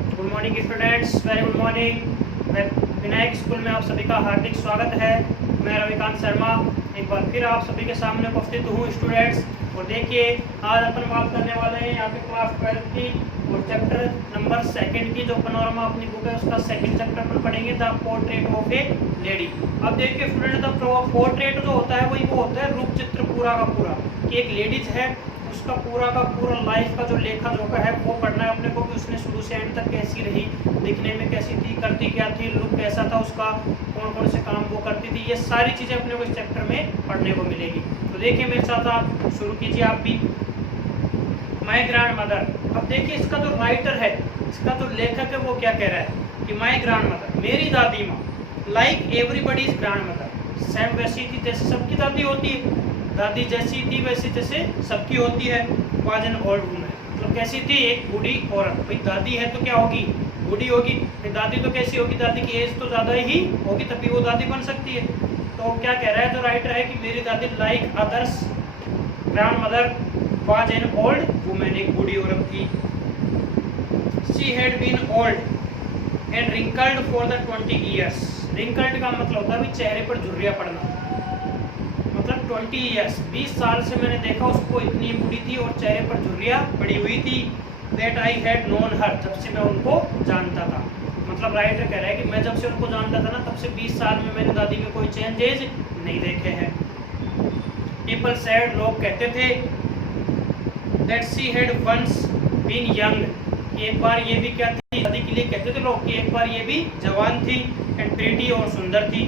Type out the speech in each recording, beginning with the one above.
Good morning students, very good morning. Vinayak school में आप सभी का हार्दिक स्वागत है। मैं रविकांत शर्मा एक बार फिर आप सभी के सामने उपस्थित हूँ स्टूडेंट्स। और देखिए, आज अपन बात करने वाले हैं यहाँ पे क्लास 12 की और चैप्टर नंबर 2 की जो पनोरमा अपनी बुक है उसका सेकंड चैप्टर पर पढ़ेंगे, the portrait of A lady. अब देखिए स्टूडेंट, द पोर्ट्रेट जो होता है वही वो होता है रूप चित्र पूरा का पूरा, कि एक लेडीज है उसका पूरा का पूरा लाइफ का जो लेखा जोखा है वो पढ़ना है अपने को, कि उसने शुरू से एंड तक कैसी रही, दिखने में कैसी थी, करती क्या थी, लुक कैसा था उसका, कौन कौन से काम वो करती थी, ये सारी चीज़ें अपने को इस चैप्टर में पढ़ने को मिलेगी। तो देखिए मेरे साथ आप शुरू कीजिए आप भी। My grand mother. अब देखिए इसका जो राइटर है, इसका जो लेखक है वो क्या कह रहा है कि माई ग्रैंड मदर, मेरी दादी माँ, like everybody's grand mother, same वैसी थी जैसे सबकी दादी होती है, दादी जैसी थी वैसे जैसे सबकी होती है। वाज एन ओल्ड वुमन, मतलब कैसी थी, एक बूढ़ी औरत। भाई दादी है तो क्या होगी, बूढ़ी होगी। फिर दादी तो कैसी होगी, दादी की एज तो ज़्यादा ही होगी तभी वो दादी बन सकती है। तो क्या कह रहा है जो राइटर है कि मेरी दादी like others grandmother was an old woman, एक बूढ़ी औरत थी। She had been old and wrinkled for the 20 years. Wrinkled का मतलब होता है भी चेहरे पर झुर्रियाँ पड़ना, मतलब 20 ईयर्स, 20 साल से मैंने देखा उसको, इतनी बूढ़ी थी और चेहरे पर झुर्रियाँ पड़ी हुई थी। दैट आई हैड नोन हर, जब से मैं उनको जानता था। मतलब राइटर कह रहा है कि मैं जब से उनको जानता था ना, तब से 20 साल में मैंने दादी में कोई चेंजेस नहीं देखे हैं। पीपल सेड, लोग कहते थे, that she had once been young, कि एक बार ये भी क्या थी, दादी के लिए कहते थे लोग कि एक बार ये भी जवान थी, एंड प्रीटी और सुंदर थी,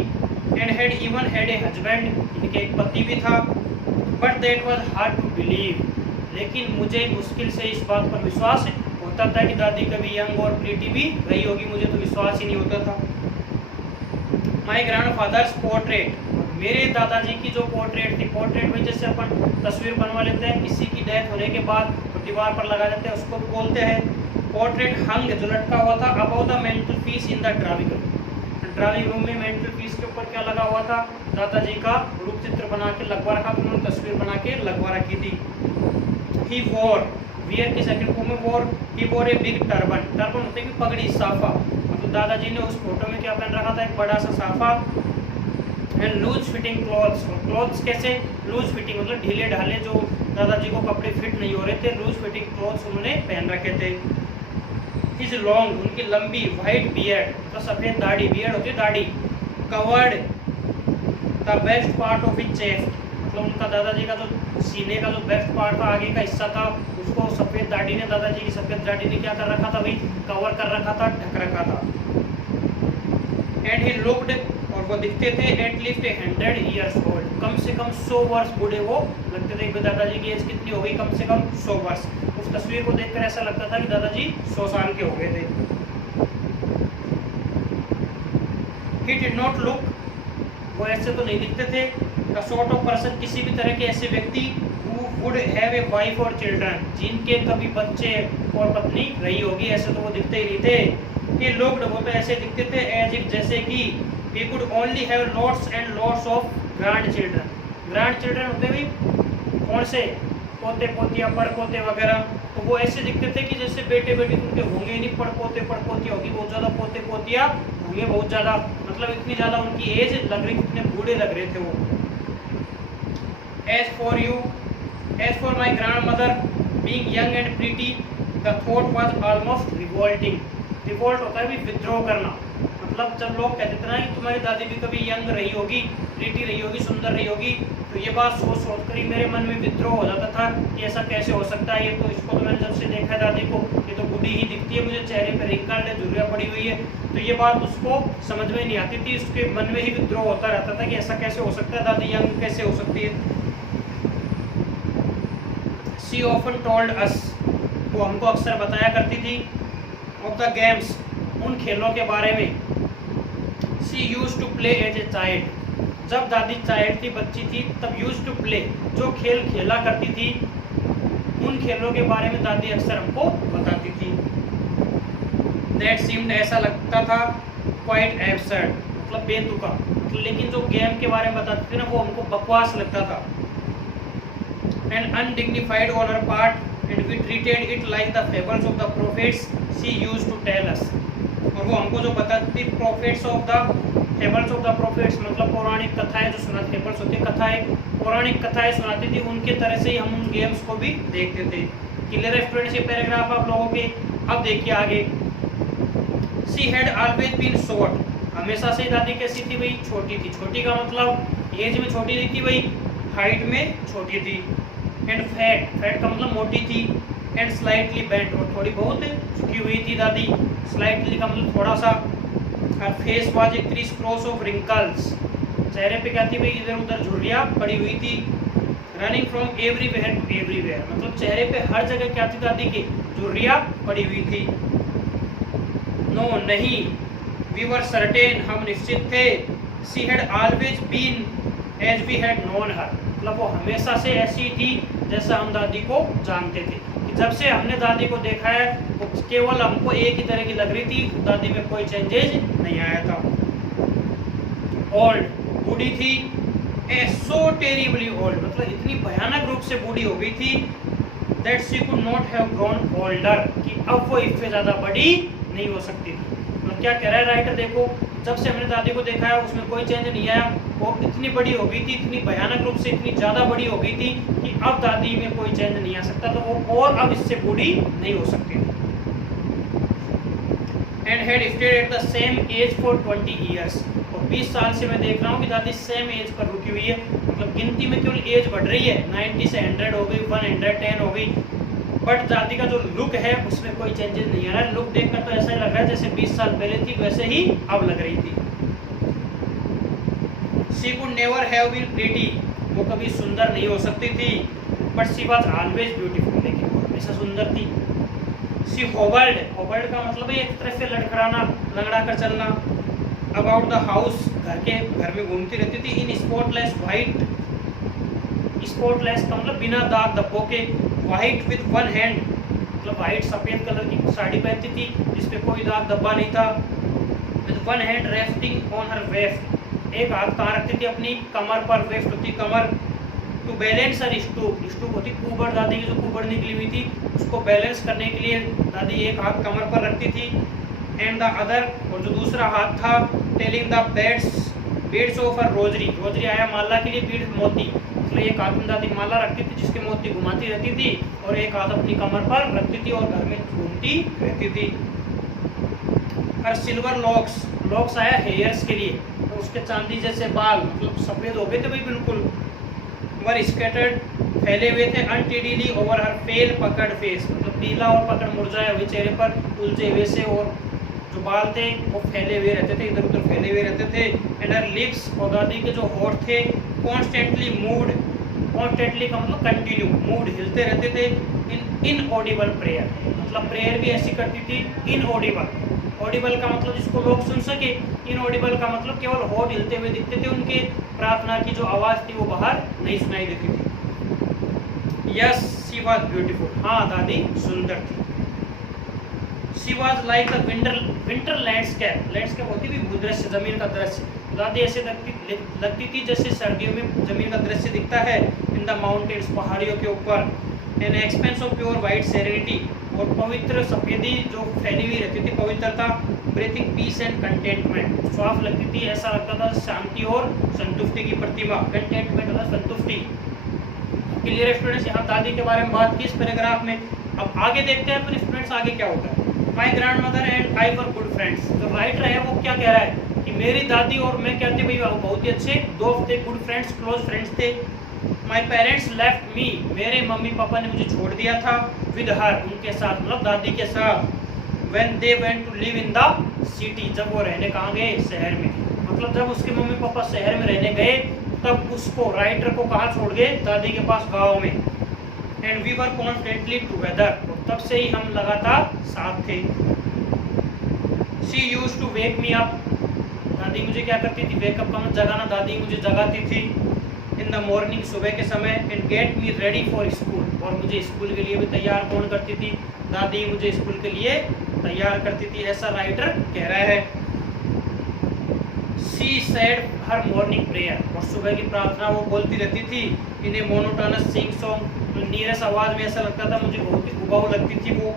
and had even had a husband, इनके एक पति भी था। But that was hard to believe, लेकिन मुझे मुश्किल से इस बात पर विश्वास होता था कि दादी कभी यंग और प्रीटी भी रही होगी, मुझे तो विश्वास ही नहीं होता था। माई ग्रैंड फादर्स पोर्ट्रेट, मेरे दादाजी की जो पोर्ट्रेट थी, पोर्ट्रेट में जैसे अपन तस्वीर बनवा लेते हैं किसी की डेथ होने के बाद तो दीवार पर लगा देते हैं, उसको बोलते हैं पोर्ट्रेट। हंग, जो लटका हुआ था, above the mantel piece in the drawing room, drawing room में मेंटल पीस के ऊपर क्या लगा हुआ था, दादाजी का रूप चित्र बना के लगवा रखा, तो उन्होंने तस्वीर बना के लगवा रखी थी। ही वोर, वियर की सेकंड फॉर्म में वोर, ही वोर ए बिग टर्बन, टर्बन होते हैं पगड़ी, साफा, मतलब दादाजी ने उस फोटो में क्या पहन रखा था, एक बड़ा सा साफा। एंड लूज फिटिंग क्लॉथ्स, और क्लॉथ्स कैसे, लूज फिटिंग मतलब ढीले ढाले, जो दादाजी को कपड़े फिट नहीं हो रहे थे, लूज फिटिंग क्लॉथ्स उन्होंने पहन रखे थे। हिज लॉन्ग, उनकी लंबी वाइट बियर्ड, तो सफेद दाढ़ी, बियर्ड होती है दाढ़ी, covered the best part of his chest, मतलब उनका दादाजी का जो सीने का जो बेस्ट पार्ट था, आगे का हिस्सा था, उसको सफेद दाढ़ी ने, दादाजी की सफेद दाढ़ी ने क्या कर रखा था भाई, कवर कर रखा था, ढक रखा था। एंड ही लुक्ड, और वो दिखते थे, एट लीस्ट 100 ईयर्स ओल्ड, कम से कम 100 वर्ष बूढ़े वो लगते थे। दादाजी की एज कितनी हो गई, कम से कम 100 वर्ष। उस तस्वीर को देखकर ऐसा लगता था कि दादाजी 100 साल के हो गए थे। He did not look, वो ऐसे तो नहीं दिखते थे, the sort of person, किसी भी तरह के ऐसे व्यक्ति, who would have a wife or children, जिनके कभी बच्चे और पत्नी रही होगी, ऐसे तो वो दिखते ही नहीं थे। He looked, वो तो ऐसे दिखते थे, as if, जैसे कि he could only have lots and lots of grandchildren, grandchildren होते भी कौन से, पोते पोतियाँ पड़पोते वगैरह, तो वो ऐसे दिखते थे कि जैसे बेटे बेटी उनके होंगे ही नहीं, पड़पोते पड़पोतियाँ होगी बहुत ज़्यादा, पोते पोतियाँ होंगे बहुत ज़्यादा, मतलब इतनी ज़्यादा उनकी एज लग रही, कितने बूढ़े लग रहे थे वो। As for you, as for my grandmother being young and pretty, the thought was almost revolting. Revolt होता है भी विद्रोह करना, मतलब जब लोग कहते थे ना कि तुम्हारी दादी भी कभी यंग रही होगी, प्रीटी रही होगी, सुंदर रही होगी, तो ये बात सोच सोच कर ही मेरे मन में विद्रोह हो जाता था कि ऐसा कैसे हो सकता है, ये तो, इसको तो मैंने जब से देखा है दादी को, ये तो बूढ़ी ही दिखती है, मुझे चेहरे पर रिंकल है, झुर्रियाँ पड़ी हुई है, तो ये बात उसको समझ में नहीं आती थी, उसके मन में ही विद्रोह होता रहता था कि ऐसा कैसे हो सकता है, दादी यंग कैसे हो सकती है। शी ऑफन टोल्ड अस, वो हमको अक्सर बताया करती थी, ऑफ द गेम्स, उन खेलों के बारे में। She use to play as a child, जब दादी चाइल्ड थी, बच्ची थी, तब यूज टू प्ले, जो खेल खेला करती थी, उन खेलों के बारे में दादी अक्सर हमको बताती थी। दैट सीम्ड, ऐसा लगता था, क्वाइट एब्सर्ड, मतलब बेतुका, लेकिन जो गेम के बारे में बताती थी ना वो हमको बकवास लगता था। And undignified on her part, and we treated it like the fables of the prophets she used to tell us. और वो हमको जो बताती थी prophets of the fables of the prophets मतलब पौराणिक कथाएं जो सुनाती, फेबल्स होती है कथाएं, पौराणिक कथाएं सुनाती थी, उनके तरह से ही हम उन गेम्स को भी देखते थे। क्लियर है स्टूडेंट्स ये पैराग्राफ आप लोगों के। अब देखिए आगे, she had always been short, हमेशा से दादी कैसी थी भाई, छोटी थी। छोटी का मतलब एज में छोटी नहीं थी भाई, हाइट में छोटी थी। एंड फैट, फैट का मतलब मोटी थी। एंड स्लाइटली बेंट, और थोड़ी बहुत झुकी हुई थी दादी। स्लाइटली का मतलब थोड़ा सा। Her face was a criss cross of wrinkles, चेहरे पे क्या थी भाई, इधर उधर झुर्रियाँ पड़ी हुई थी। Running from everywhere to everywhere, मतलब चेहरे पे हर जगह क्या थी दादी की, झुर्रियाँ पड़ी हुई थी। नो नहीं, वी वर सर्टेन, हम निश्चित थे। She had always been as we had known her, मतलब वो हमेशा से ऐसी थी जैसा हम दादी को जानते थे। कि जब से हमने दादी को देखा है वो केवल हमको एक ही तरह की लग रही थी, दादी में कोई चेंजेस नहीं आया था। ओल्ड, बूढ़ी थी। सो टेरिबली ओल्ड, मतलब इतनी भयानक रूप से बूढ़ी हो गई थी। That she could not have grown older, कि अब वो इससे ज़्यादा बड़ी नहीं हो सकती थी। मतलब क्या कह रहा है राइटर, देखो जब से हमने दादी को देखा है उसमें कोई चेंज नहीं आया, वो इतनी बड़ी हो गई थी, इतनी भयानक रूप से इतनी ज़्यादा बड़ी हो गई थी कि अब दादी में कोई चेंज नहीं आ सकता, तो वो और अब इससे बूढ़ी नहीं हो सकती थी। And had stayed at the same age for 20 years, और 20 साल से मैं देख रहा हूँ कि दादी सेम एज पर रुकी हुई है। मतलब गिनती में केवल एज बढ़ रही है, 90 से 100 हो गई, 110 हो गई, बट दादी का जो लुक है उसमें कोई चेंजेस नहीं आ रहा है। लुक देखकर तो ऐसा ही लग रहा है जैसे 20 साल पहले थी वैसे ही अब लग रही थी। She could never have been pretty, वो कभी सुंदर नहीं हो सकती थी। But she was always beautiful, लेकिन वो हमेशा सुंदर थी। शी होबल्ड, होबल्ड का मतलब है एक तरह से लड़खड़ाना, लंगड़ा कर चलना। अबाउट द हाउस, घर में घूमती रहती थी। इन स्पॉटलेस वाइट, स्पॉटलेस का मतलब बिना दाग धब्बों के। वाइट विद वन हैंड, मतलब वाइट सफ़ेद कलर की साड़ी पहनती थी जिसपे कोई दाग धब्बा नहीं था। With one hand resting on her waist, एक हाथ कहाँ रखती थी, अपनी कमर पर। वेस्ट होती कमर। To balance her stoop, stoop होती कुबड़, दादी की जो कुबड़ निकली हुई थी उसको बैलेंस करने के लिए दादी एक हाथ कमर पर रखती थी। एंड द अदर, और जो दूसरा हाथ था, telling the beads of her rosary, rosary आया माला के लिए, बीड्स मोती, इसलिए एक हाथ में दादी माला रखती थी जिसके मोती घुमाती रहती थी, और एक हाथ अपनी कमर पर रखती थी और घर में घूमती रहती थी। हर सिल्वर लॉक्स, लॉक्स आया हेयर्स के लिए, तो उसके चांदी जैसे बाल, मतलब सफ़ेद हो गए थे भाई बिल्कुल। वर स्कैटर्ड, फैले हुए थे। अनटेडीली ओवर हर फेल पकड़ फेस, मतलब पीला और पकड़ मुरझाए हुए चेहरे पर, उलझे हुए से, और जो बाल थे वो फैले हुए रहते थे, इधर उधर फैले हुए रहते थे। एंड हर लिप्स, और दादी के जो होठ थे, कॉन्स्टेंटली मूड, कॉन्स्टेंटली का मतलब कंटिन्यू, मूड हिलते रहते थे। इन ऑडिबल प्रेयर, मतलब प्रेयर भी ऐसी करती थी। इन ऑडिबल, ऑडिबल का मतलब जिसको लोग सुन सके, इन ऑडिबल का मतलब केवल होठ हिलते हुए दिखते थे उनके, प्रार्थना की जो आवाज़ थी वो बाहर नहीं सुनाई देती थी। यस शी वाज ब्यूटीफुल, हाँ दादी सुंदर थी। She was like the winter landscape, landscape होती भी भूदृश्य, जमीन का दृश्य। दादी ऐसे लगती थी जैसे सर्दियों में जमीन का दृश्य दिखता है। इन द माउंटेन्स, पहाड़ियों के ऊपर। An expense of pure white serenity, और पवित्र सफेदी जो फैली हुई रहती थी, पवित्रता। ब्रीथिंग पीस एंड कंटेंटमेंट, साफ लगती थी, ऐसा लगता था शांति और संतुष्टि की प्रतिमा। कंटेंटमेंट होता संतुष्टि। क्लियर स्टूडेंट्स, यहाँ दादी के बारे में बात की इस पैराग्राफ में। अब आगे देखते हैं फिर स्टूडेंट्स आगे क्या होता है। My grand mother and I were good friends, जो राइटर है वो क्या कह रहा है कि मेरी दादी और मैं क्या थे भाई, बहुत ही अच्छे दोस्त थे, गुड फ्रेंड्स, क्लोज फ्रेंड्स थे। माई पेरेंट्स लेफ्ट मी, मेरे मम्मी पापा ने मुझे छोड़ दिया था। विद हर, उनके साथ, मतलब दादी के साथ। When they went to live in the city, जब वो रहने कहाँ गए, शहर में। मतलब जब उसके मम्मी पापा शहर में रहने गए तब उसको, राइटर को कहाँ छोड़ गए, दादी के पास गाँव में। And we were constantly together, तब से ही हम लगातार साथ थे। She used to wake me up, दादी मुझे क्या करती थी, वेकअप का मतलब जगाना, दादी मुझे जगाती थी। इन द मॉर्निंग, सुबह के समय। And get me ready for school, और मुझे स्कूल के लिए भी तैयार कौन करती थी, दादी मुझे स्कूल के लिए तैयार करती थी, ऐसा राइटर कह रहा है। She said her morning prayer, और सुबह की प्रार्थना वो बोलती रहती थी। इन ए मोनोटोनस सिंग सॉन्ग, नीरस आवाज़ में ऐसा लगता था, मुझे बहुत ही उबाऊ लगती थी वो।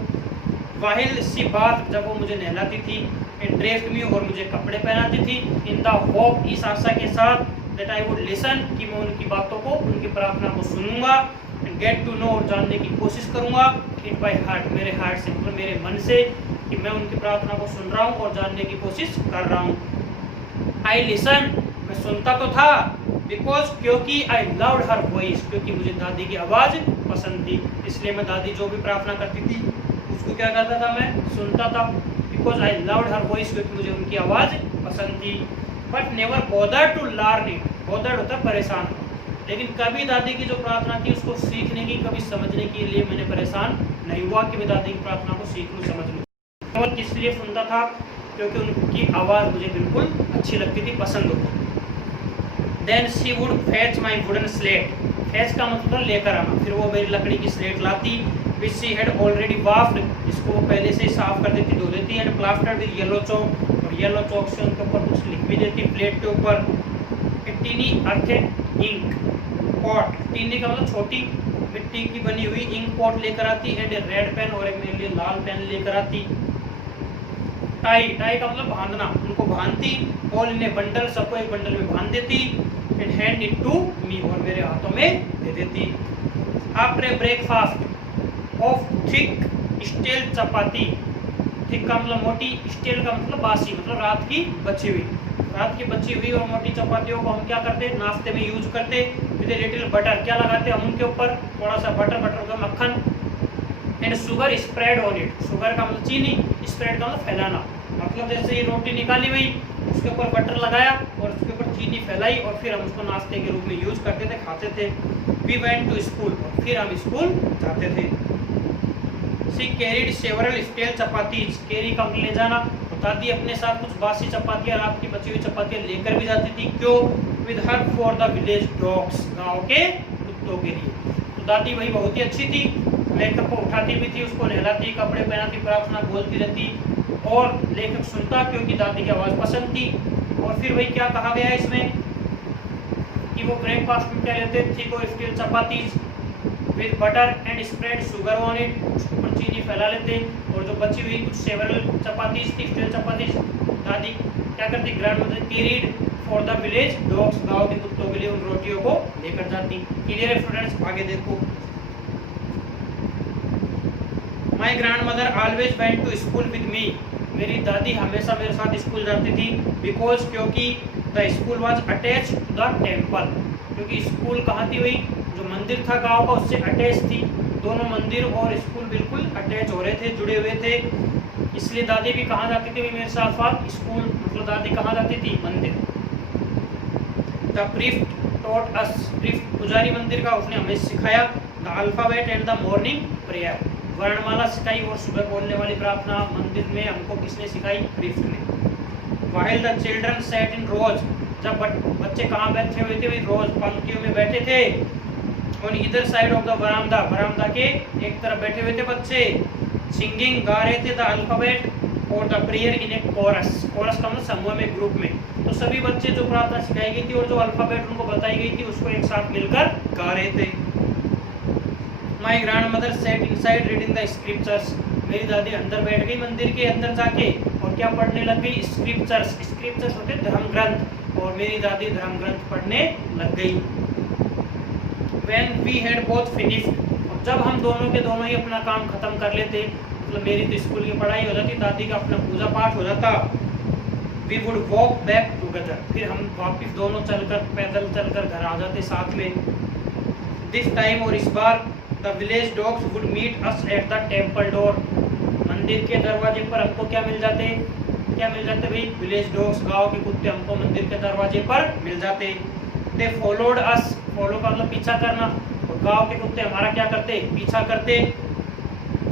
वाहिल सी बात जब वो मुझे नहलाती थी, एंड ड्रेस्ड मी, और मुझे कपड़े पहनाती थी, इन द होप, इस आशा के साथ, दैट आई वुड लिसन, कि मैं उनकी बातों को, उनकी प्रार्थना को सुनूंगा, एंड गेट टू नो, और जानने की कोशिश करूंगा, इट बाय हार्ट, मेरे हार्ट से, मतलब मेरे मन से, कि मैं उनकी प्रार्थना को सुन रहा हूँ और जानने की कोशिश कर रहा हूँ। आई लिसन, मैं सुनता तो था, बिकॉज, क्योंकि आई लव्ड हर वॉइस, क्योंकि मुझे दादी की आवाज़ पसंद थी, इसलिए मैं दादी जो भी प्रार्थना करती थी उसको क्या करता था, मैं सुनता था। Because I loved her voice, क्योंकि मुझे उनकी आवाज़ पसंद थी। But never bother to learn it, bother होता है परेशान, लेकिन कभी दादी की जो प्रार्थना थी उसको सीखने की, कभी समझने के लिए मैंने परेशान नहीं हुआ कि मैं दादी की प्रार्थना को सीख लूँ, समझ लूँ। और किस लिए सुनता था, क्योंकि उनकी आवाज़ मुझे बिल्कुल अच्छी लगती थी, पसंद होती। Then she would fetch my wooden slate, fetch का मतलब लेकर आना, फिर वो मेरी लकड़ी की स्लेट लाती, विच सी हैड ऑलरेडी वाफ्ड, जिसको वो पहले से ही साफ कर देती, धो देती, एंड प्लास्टर्ड विद येलो चौक, और येलो चौक से उनके ऊपर कुछ लिख भी देती प्लेट के ऊपर। Tiny earthen ink pot, tiny का मतलब छोटी मिट्टी की बनी हुई इंक पॉट लेकर आती, एंड रेड पेन, और एक मेरे लिए लाल पेन लेकर आती। टाई, टाई का मतलब बांधना, उनको बांधती, ऑल इन ए बंडल, सबको एक बंडल में बांध देती, and hand it to me, और मेरे हाथों में दे देती। After a breakfast of thick stale chapati, thick का मतलब मोटी, स्टील का मतलब बासी, मतलब रात की बची हुई, रात की बची हुई और मोटी चपातियों को हम क्या करते, नाश्ते में यूज करते, विद ए लिटिल बटर, क्या लगाते हम उनके ऊपर, थोड़ा सा बटर, बटर का मक्खन, and sugar spread on it, sugar का मतलब चीनी, स्प्रेड का मतलब फैलाना, मतलब जैसे ये रोटी निकाली हुई, उसके ऊपर बटर लगाया और उसके ऊपर चीनी फैलाई, और फिर हम उसको नाश्ते के रूप में यूज करते थे, खाते थे। वी वेंट टू स्कूल, और फिर हम स्कूल जाते थे। She carried several steel chapatis, carry का ले जाना, दादी अपने साथ कुछ बासी चपातियाँ, रात की बची हुई चपातियाँ लेकर भी जाती थी, क्यों, with her for the village dogs, गाँव के कुत्तों के लिए। तो दादी वही बहुत ही अच्छी थी, लेखक को उठाती भी थी, उसको नहलाती, कपड़े पहनाती, प्रार्थना बोलती रहती, और लेखक सुनता, क्योंकि दादी की आवाज़ पसंद थी। और फिर वही क्या कहा गया है इसमें, कि वो ब्रेकफास्ट में क्या लेते, थिक और steel chapatis with butter and spread sugar on it, उसके ऊपर चीनी फैला लेते, और जो बची हुई कुछ सेवरल चपातीज थी, स्टील चपातीज, दादी क्या करती, grand mother carried for the village dogs, गाँव के कुत्तों के लिए उन रोटियों को लेकर जाती। क्लियर है स्टूडेंट्स, आगे देखो। My grandmother always went to school with me, मेरी दादी हमेशा मेरे साथ स्कूल जाती थी, बिकॉज, क्योंकि the school was attach to the temple, क्योंकि स्कूल कहाँ थी, वही जो मंदिर था गांव का उससे अटैच थी, दोनों मंदिर और स्कूल बिल्कुल अटैच हो रहे थे, जुड़े हुए थे, इसलिए दादी भी कहाँ जाती थी मेरे साथ साथ स्कूल, मतलब दादी कहाँ जाती थी, मंदिर। The priest taught us, priest पुजारी मंदिर का, उसने हमें सिखाया, the alphabet and the morning prayer, वर्णमाला सिखाई और सुबह बोलने वाली प्रार्थना मंदिर में हमको किसने सिखाई, प्रीस्ट ने। While the children sat in rows, जब बच्चे कहाँ बैठे हुए थे, रोज पंक्तियों में बैठे थे, on either side of the बरामदा, बरामदा के एक तरफ बैठे हुए थे बच्चे, सिंगिंग, गा रहे थे, द अल्फाबेट और the prayer in a chorus, chorus का मतलब समूह में, ग्रुप में, तो सभी बच्चे जो प्रार्थना सिखाई गई थी और जो अल्फाबेट उनको बताई गई थी उसको एक साथ मिलकर गा रहे थे। My grand mother said inside reading the scriptures, मेरी दादी अंदर बैठ गई मंदिर के अंदर जाके, और क्या पढ़ने लग गई, स्क्रिप्चर्स, स्क्रिप्चर्स होते धर्म ग्रंथ, और मेरी दादी धर्म ग्रंथ पढ़ने लग गई। When we had both finished, और जब हम दोनों के दोनों ही अपना काम खत्म कर लेते, मतलब मेरी तो स्कूल की पढ़ाई हो जाती, दादी का अपना पूजा पाठ हो जाता, we would walk back together, फिर हम वापस दोनों चलकर, पैदल चलकर घर आ जाते साथ में। This time, और इस बार, the village dogs would meet us at the temple door, मंदिर के दरवाजे पर हमको क्या मिल जाते, क्या मिल जाते भाई, विलेज डॉग्स, गांव के कुत्ते हमको मंदिर के दरवाजे पर मिल जाते। They followed us, फॉलो का मतलब पीछा करना, और गांव के कुत्ते हमारा क्या करते, पीछा करते,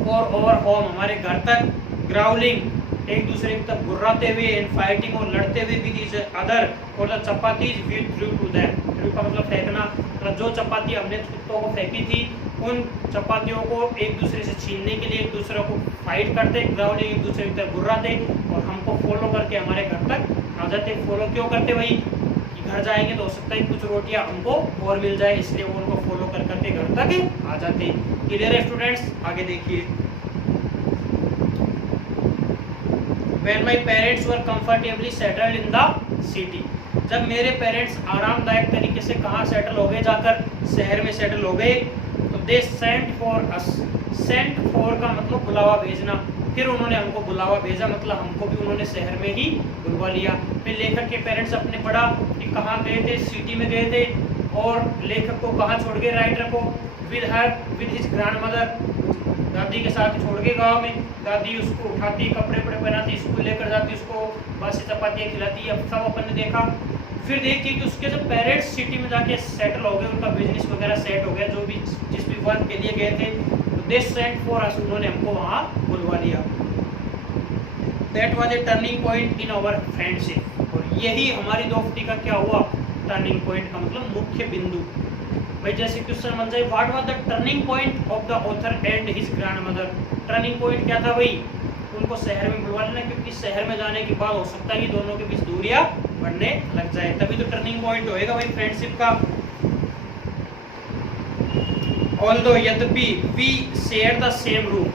और ओवर होम, हमारे घर तक, ग्राउलिंग, एक दूसरे की तरफ गुर्राते हुए, एंड फाइटिंग, और लड़ते हुए विद ईच अदर, और the chapatis we threw to them, threw का मतलब फेंकना, मतलब जो चपाती हमने कुत्तों को फेंकी थी उन चपातियों को एक दूसरे से छीनने के लिए एक दूसरे को फाइट करते, ग्राउलिंग, एक दूसरे की तरफ गुर्राते, और हमको फॉलो करके हमारे घर तक आ जाते। फॉलो क्यों करते भाई, घर जाएंगे तो हो सकता है कुछ रोटियां हमको और मिल जाए, इसलिए वो उनको फॉलो कर करके घर तक आ जाते। क्लियर है स्टूडेंट्स? आगे देखिए। When my parents were comfortably settled in the city, जब मेरे पेरेंट्स आरामदायक तरीके से कहाँ सेटल हो गए, जाकर शहर में सेटल हो गए, तो they sent for us. Sent for का मतलब बुलावा भेजना, फिर उन्होंने हमको बुलावा भेजा, मतलब हमको भी उन्होंने शहर में ही बुलवा लिया। फिर लेखक के पेरेंट्स अपने पढ़ा कि कहाँ गए थे, सिटी में गए थे, और लेखक को कहाँ छोड़ गए, राइटर को विद हिज ग्रैंडमदर, दादी के साथ छोड़ के गाँव में। दादी उसको उठाती, कपड़े वपड़े पहनाती, स्कूल लेकर जाती, उसको बासी चपातियाँ खिलाती, अब सब अपन ने देखा। फिर देखिए कि उसके जो पेरेंट्स सिटी में जाके सेटल हो गए, उनका बिजनेस वगैरह सेट हो गया, जो भी जिस भी वर्क के लिए गए थे, तो दे सेंट फॉर अस, उन्होंने हमको वहाँ बुलवा लिया। That was a turning point in our friendship, और यही हमारी दोस्ती का क्या हुआ, टर्निंग पॉइंट का मतलब मुख्य बिंदु। भाई जैसे क्वेश्चन बन जाए, what was the turning point of the author and his grandmother. Turning point क्या था भाई, उनको शहर में बुलवा लेना, क्योंकि शहर में जाने के बाद हो सकता है कि दोनों के बीच दूरियां बढ़ने लग जाए, तभी तो टर्निंग पॉइंट होएगा भाई फ्रेंडशिप का। ऑल्दो यद्यपि we share the same room,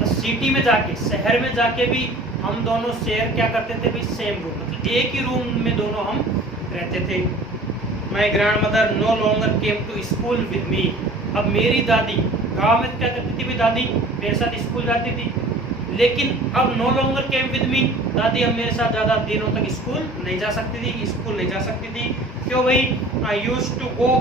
तो सिटी में जाके, शहर में जाके भी हम दोनों शेयर क्या करते थे भाई, सेम रूम, मतलब एक ही रूम में दोनों हम रहते थे। My grandmother no longer came to school with me. अब मेरी दादी गांव में क्या करती थी, भी दादी मेरे साथ स्कूल जाती थी, लेकिन अब no longer came with me, दादी अब मेरे साथ ज़्यादा दिनों तक स्कूल नहीं जा सकती थी, स्कूल नहीं जा सकती थी। क्यों भाई, I used to go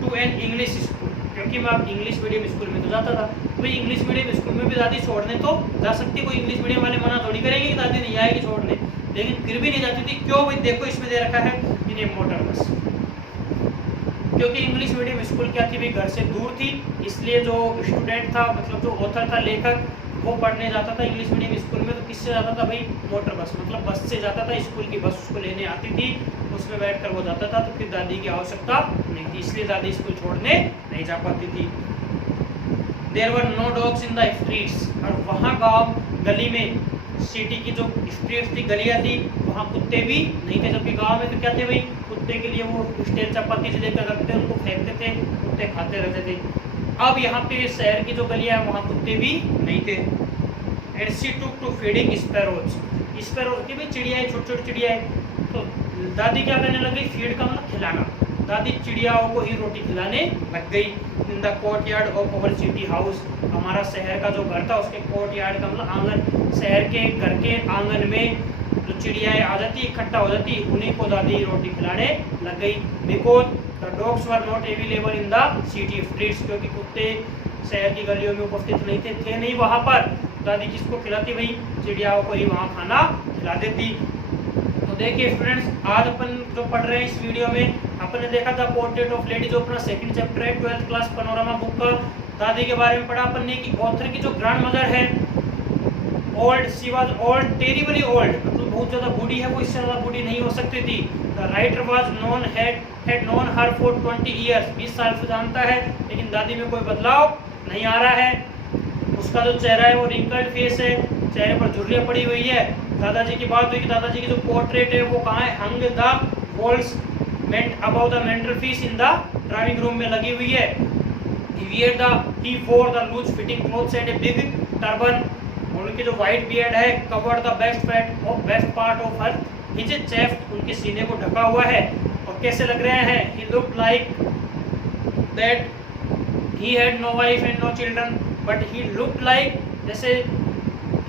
to an English school, क्योंकि मैं अब इंग्लिश मीडियम स्कूल में तो जाता था। भाई इंग्लिश मीडियम स्कूल में भी दादी छोड़ने तो जा सकती, कोई इंग्लिश मीडियम वाले मना थोड़ी करेंगे कि दादी नहीं आएगी छोड़ने, लेकिन फिर भी नहीं जाती थी। क्यों भाई, देखो इसमें दे रखा है इन ए मोटर बस, क्योंकि इंग्लिश मीडियम स्कूल क्या थी भाई, घर से दूर थी, इसलिए जो स्टूडेंट था, मतलब जो ऑथर था, लेखक, वो पढ़ने जाता था इंग्लिश मीडियम स्कूल में, तो किससे जाता था भाई, मोटर बस, मतलब बस से जाता था। स्कूल की बस उसको लेने आती थी, उसमें बैठकर वो जाता था, तो फिर दादी की आवश्यकता नहीं थी, इसलिए दादी स्कूल छोड़ने नहीं जा पाती थी। There were no dogs in the streets, और वहाँ गाँव गली में, सिटी की जो स्ट्रीट्स थी, गलियाँ थी, वहाँ कुत्ते भी नहीं थे, जबकि गाँव में तो क्या थे भाई, कुत्ते के लिए वो स्टील चपाती से लेकर रखते थे, उनको फेंकते थे, कुत्ते खाते रहते थे। अब यहाँ पे शहर की जो गलियाँ है, वहाँ कुत्ते भी नहीं थे। And she took to feeding sparrows, sparrows की भी चिड़िया है, छोटी छोटी चिड़िया है, तो दादी क्या करने लगी, फीड का मतलब खिलाना, दादी चिड़ियाओं को ही रोटी खिलाने लग गई। इन the courtyard of our city house, हमारा शहर का जो घर था, उसके कोर्टयार्ड का मतलब आंगन, शहर के घर के आंगन में जो चिड़ियाएं आ जाती, इकट्ठा हो जाती, उन्हीं को दादी रोटी खिलाने लग गई। Because the dogs were not available in the city streets, क्योंकि कुत्ते शहर की गलियों में उपस्थित नहीं थे नहीं वहाँ पर, दादी किसको खिलाती भाई, चिड़ियाओं को ही वहाँ खाना खिला देती। तो देखिए स्टूडेंट्स, आज अपन जो पढ़ रहे हैं इस वीडियो में, अपन ने देखा था पोर्ट्रेट ऑफ लेडी, जो अपना सेकंड चैप्टर है 12th क्लास पैनोरामा बुक का, दादी के बारे में पढ़ा अपन ने कि ऑथर की जो ग्रैंड मदर है, old, she was old, terribly old, मतलब बहुत ज़्यादा बूढ़ी है, वो इससे ज़्यादा बूढ़ी नहीं हो सकती थी। The writer was known had known her for 20 years, 20 साल से जानता है, लेकिन दादी में कोई बदलाव नहीं आ रहा है। उसका जो चेहरा है वो रिंकल्ड फेस है, चेहरे पर झुर्रियाँ पड़ी हुई है। दादाजी की बात हुई कि दादाजी की जो पोर्ट्रेट है वो कहाँ है, hung the walls meant about the mantel piece in the drawing room में लगी हुई है। he wore the loose fitting clothes and a big turban, उनकी जो वाइट बियर्ड है, covered the best part of her his chest, उनके सीने को ढका हुआ है। और कैसे लग रहे हैं, he looked like that he had no wife and no children, but he looked like जैसे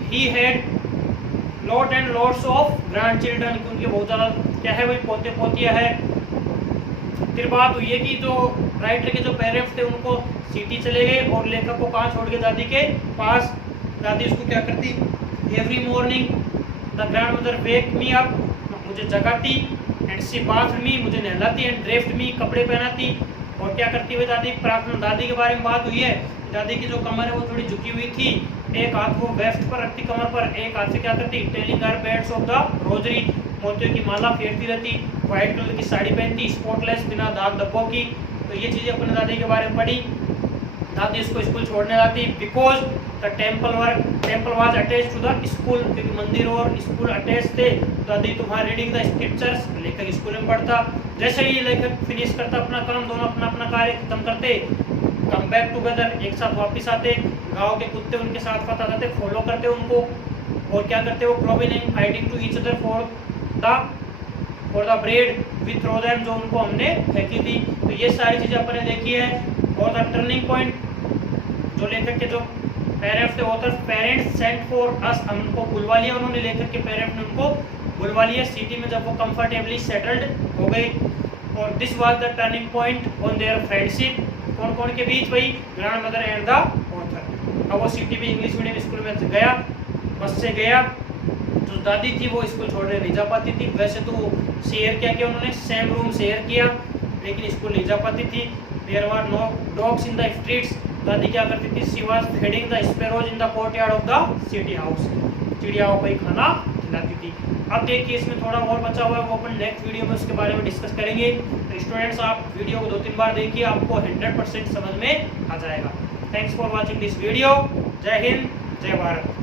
he had lot and lots of grandchildren, उनके बहुत ज़्यादा क्या है भाई, पोते पोतियाँ है। फिर बात हुई है कि जो राइटर के जो पेरेंट्स थे उनको सिटी चले गए, और लेखक को कहाँ छोड़ गए, दादी के पास। दादी उसको क्या करती, every morning the grand mother wake me up, मुझे जगाती, एंड सी बाथ मी, मुझे नहलाती, एंड ड्रेफ्ट मी, कपड़े पहनाती। और क्या करती हुई दादी, प्रार्थना। दादी के बारे में बात हुई है, दादी की जो कमर है वो थोड़ी झुकी हुई थी, एक हाथ वो वेस्ट पर रखती कमर पर, एक हाथ से क्या करती, telling her beds of the rosary, मोतियों की माला फेरती रहती, व्हाइट कलर की साड़ी पहनती, स्पॉटलेस, बिना दाग धब्बों की। तो ये चीज़ें अपने दादी के बारे में पढ़ी। दादी इसको स्कूल छोड़ने जाती, because the temple was attach to the school, क्योंकि मंदिर और स्कूल अटैच थे। दादी तुम्हारा रीडिंग द स्क्रिप्चर्स, लेखक स्कूल में पढ़ता। जैसे ही लेखक फिनिश करता अपना काम, दोनों अपना अपना कार्य खत्म करते, कम बैक टुगेदर, एक साथ वापस आते, गांव के कुत्ते उनके साथ साथ आते, फॉलो करते उनको, और क्या करते वो crowding, fighting to each other for the bread with throw them, जो उनको हमने फेंकी थी। तो ये सारी चीजें अपन ने देखी है। और द टर्निंग पॉइंट, जो लेखक के जो पेरेंट्स थे, author, parents sent for us, हम उनको बुलवा लिया, उन्होंने लेखक के पेरेंट्स ने उनको बुलवा लिया सिटी में जब वो कंफर्टेबली सेटल्ड हो गए। और this was the turning point on their friendship, कौन कौन के बीच, वही grand mother and the author. अब वो सिटी में इंग्लिश मीडियम स्कूल में गया, बस से गया, जो दादी थी वो स्कूल छोड़ने नहीं जा पाती थी। वैसे तो शेयर क्या किया उन्होंने, सेम रूम शेयर किया, लेकिन स्कूल नहीं जा पाती थी। There were no dogs in the streets, दादी क्या करती थी, she was feeding the sparrows in the courtyard of the city house, चिड़ियाओं को ही खाना खिलाती थी। अब देखिए इसमें थोड़ा और बचा हुआ है, वो अपन नेक्स्ट वीडियो में उसके बारे में डिस्कस करेंगे। तो स्टूडेंट्स आप वीडियो को 2-3 बार देखिए, आपको 100% समझ में आ जाएगा। Thanks for watching this video. जय हिंद, जय भारत।